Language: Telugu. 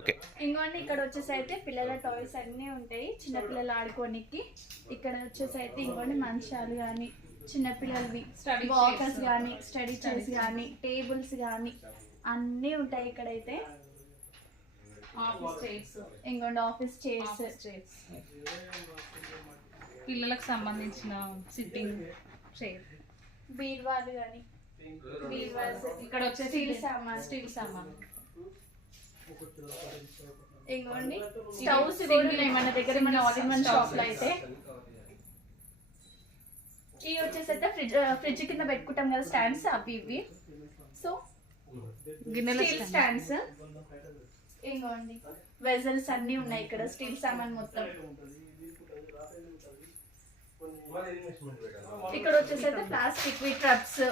ఓకే. ఇంకోండి ఇక్కడ వచ్చేసి అయితే పిల్లల టాయ్స్ అన్నీ ఉంటాయి, చిన్నపిల్లలు ఆడుకోనికి. ఇక్కడ వచ్చేసి అయితే ఇంకోండి మంచాలు కానీ చిన్నపిల్లలవి వాకర్స్ కానీ స్టడీ చైర్స్ కానీ టేబుల్స్ కానీ అన్నీ ఉంటాయి ఇక్కడైతే. ఇంకోండి ఆఫీస్ చైర్స్, పిల్లలకు సంబంధించిన సిట్టింగ్ చైర్, బీర్వాలు కానీ బీర్వాల్స్. ఇక్కడ వచ్చే స్టీల్ సామాన్. ఇంకోండి స్టవ్స్ కూడా ఉన్నాయి మన దగ్గర, మన ఆల్ ఇన్ వన్ షాప్ లో అయితే. ఇవి వచ్చేసి అయితే ఫ్రిడ్జ్ కింద పెట్టుకుంటాం కదా స్టాండ్స్, అవి ఇవి. సో గిన్నెల స్టాండ్స్. ఇంకోండి వెజల్స్ అన్ని ఉన్నాయి ఇక్కడ, స్టీల్ సామాన్ మొత్తం. ఇక్కడ వచ్చేసి అయితే ప్లాస్టిక్ ట్రప్స్,